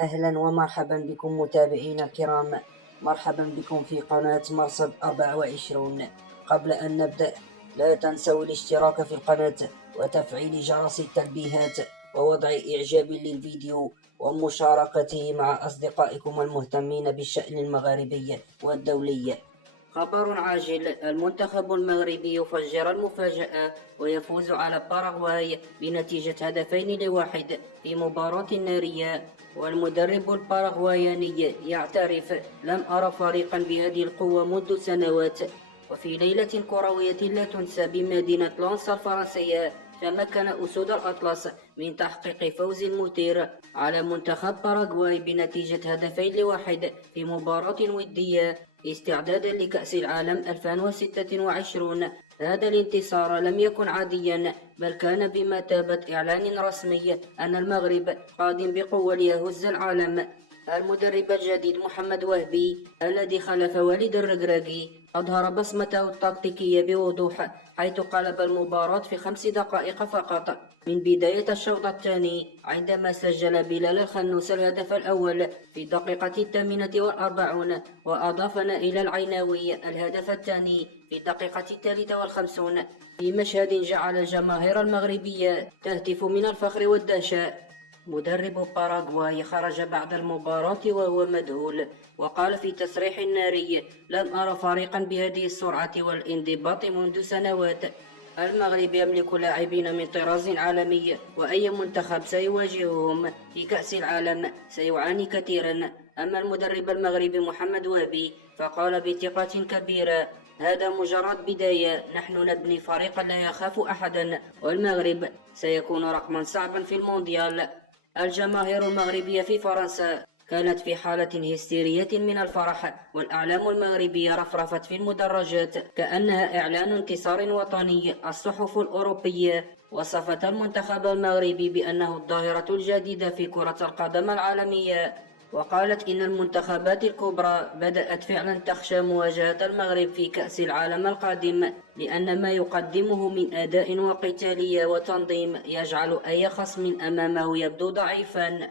أهلا ومرحبا بكم متابعينا الكرام. مرحبا بكم في قناة مرصد 24. قبل أن نبدأ لا تنسوا الاشتراك في القناة وتفعيل جرس التنبيهات ووضع إعجاب للفيديو ومشاركته مع أصدقائكم المهتمين بالشأن المغاربي والدولي. خبر عاجل: المنتخب المغربي يفجر المفاجأة ويفوز على باراغواي بنتيجة 2-1 في مباراة نارية. والمدرب الباراغواياني يعترف: لم أرى فريقا بهذه القوة منذ سنوات. وفي ليلة كروية لا تنسى بمدينة لانس الفرنسية، تمكن أسود الأطلس من تحقيق فوز مثير على منتخب باراغواي بنتيجة 2-1 في مباراة ودية استعدادا لكأس العالم 2026. هذا الانتصار لم يكن عاديا، بل كان بمثابة إعلان رسمي أن المغرب قادم بقوة ليهز العالم. المدرب الجديد محمد وهبي الذي خلف والد الركراكي أظهر بصمته التكتيكية بوضوح، حيث قلب المباراة في 5 دقائق فقط من بداية الشوط الثاني، عندما سجل بلال الخنوس الهدف الأول في الدقيقة 48، وأضافنا إلى العيناوي الهدف الثاني في الدقيقة 53، في مشهد جعل الجماهير المغربية تهتف من الفخر والدهشة. مدرب باراغواي خرج بعد المباراة وهو مذهول، وقال في تصريح ناري: لم أرى فريقا بهذه السرعة والانضباط منذ سنوات. المغرب يملك لاعبين من طراز عالمي، وأي منتخب سيواجههم في كأس العالم سيعاني كثيرا. أما المدرب المغربي محمد وهبي فقال بثقة كبيرة: هذا مجرد بداية، نحن نبني فريقا لا يخاف أحدا، والمغرب سيكون رقما صعبا في المونديال. الجماهير المغربية في فرنسا كانت في حالة هستيرية من الفرح، والأعلام المغربية رفرفت في المدرجات كأنها إعلان انتصار وطني. الصحف الأوروبية وصفت المنتخب المغربي بأنه الظاهرة الجديدة في كرة القدم العالمية، وقالت إن المنتخبات الكبرى بدأت فعلا تخشى مواجهة المغرب في كأس العالم القادم، لأن ما يقدمه من أداء وقتالية وتنظيم يجعل أي خصم أمامه يبدو ضعيفا.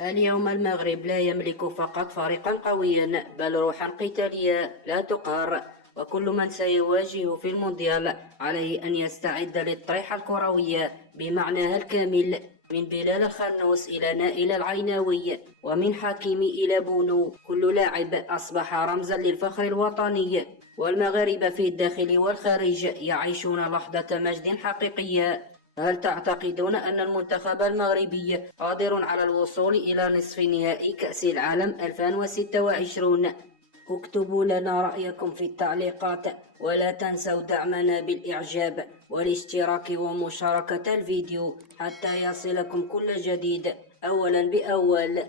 اليوم المغرب لا يملك فقط فريقا قويا، بل روحا قتالية لا تقهر، وكل من سيواجه في المونديال عليه أن يستعد للطريحة الكروية بمعناها الكامل، من بلال الخنوس إلى نائل العيناوي، ومن حكيمي إلى بونو. كل لاعب أصبح رمزا للفخر الوطني، والمغاربة في الداخل والخارج يعيشون لحظة مجد حقيقية. هل تعتقدون أن المنتخب المغربي قادر على الوصول إلى نصف نهائي كأس العالم 2026؟ اكتبوا لنا رأيكم في التعليقات، ولا تنسوا دعمنا بالإعجاب والاشتراك ومشاركة الفيديو حتى يصلكم كل جديد أولا بأول.